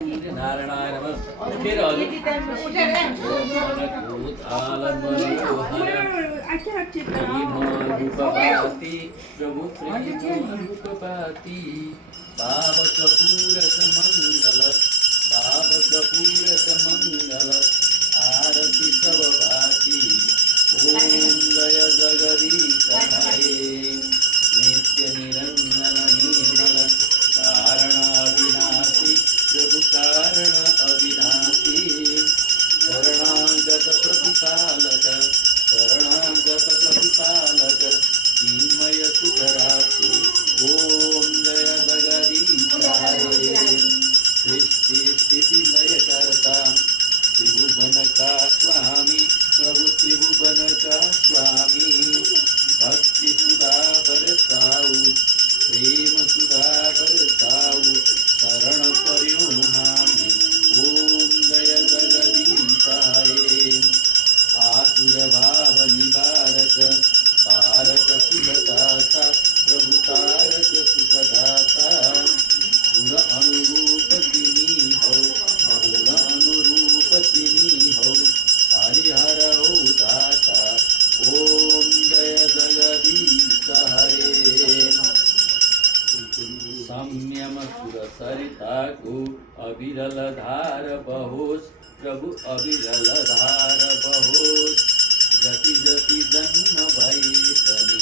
नारायणाय नमः। फिर और प्रभु प्रेमोपपाति बाब कपूर मंगल बाब कपूर मंगल आरती सब भाती ओम जय जगदीश हरे नित्य निरंजन निर्मल कारण अविनाशी प्रभु कारण अविनाशी शरणागत प्रतिपालक चिन्मय सुखराशि ओम जय जगदीश हरे सृष्टि स्थिति लय करता त्रिभुवन का स्वामी प्रभु त्रिभुवन का स्वामी भक्ति सुधा बरसाऊ प्रेम सुधा बरसाऊ शरण पर्यो हामी ओम जय जगदीश हरे आसुर भाव निवारक तारक सुखदाता प्रभु तारक सुखदाता गुण अनुरूप तिनी हो गुण अनुरूप तिनी हो हरिहर हो दाता ओम जय जगदीश हरे संयम सुर सरिता को अविरल धार बहोस प्रभु अविरल धार बहोस जति जति जन्म भई तनि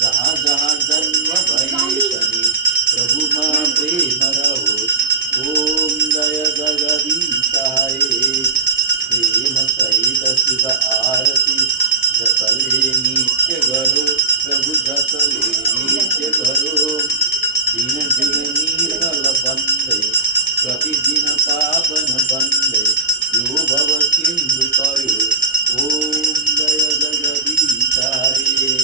जहाँ जहाँ जन्म भई तनि प्रभु मां प्रेम रहोस ओम जय जगदीश हरे प्रेम सहित सुध आरती जसले नित्य करो प्रभु जसले नित्य करो दिन दिन निर्मल बंदे प्रतिदिन पावन बंदे यो भव सिंधु करो ओम जय जगदीश हरे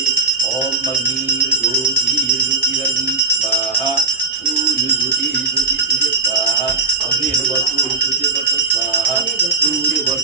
ओम अग्निर्ज्योतिर्ज्योतिरग्नि स्वाहा सूर्यज्योतिर्ज्योतिः स्वाहा अग्निर्वसुर्ज्योतिर्वसु स्वाहा सूर्यवसु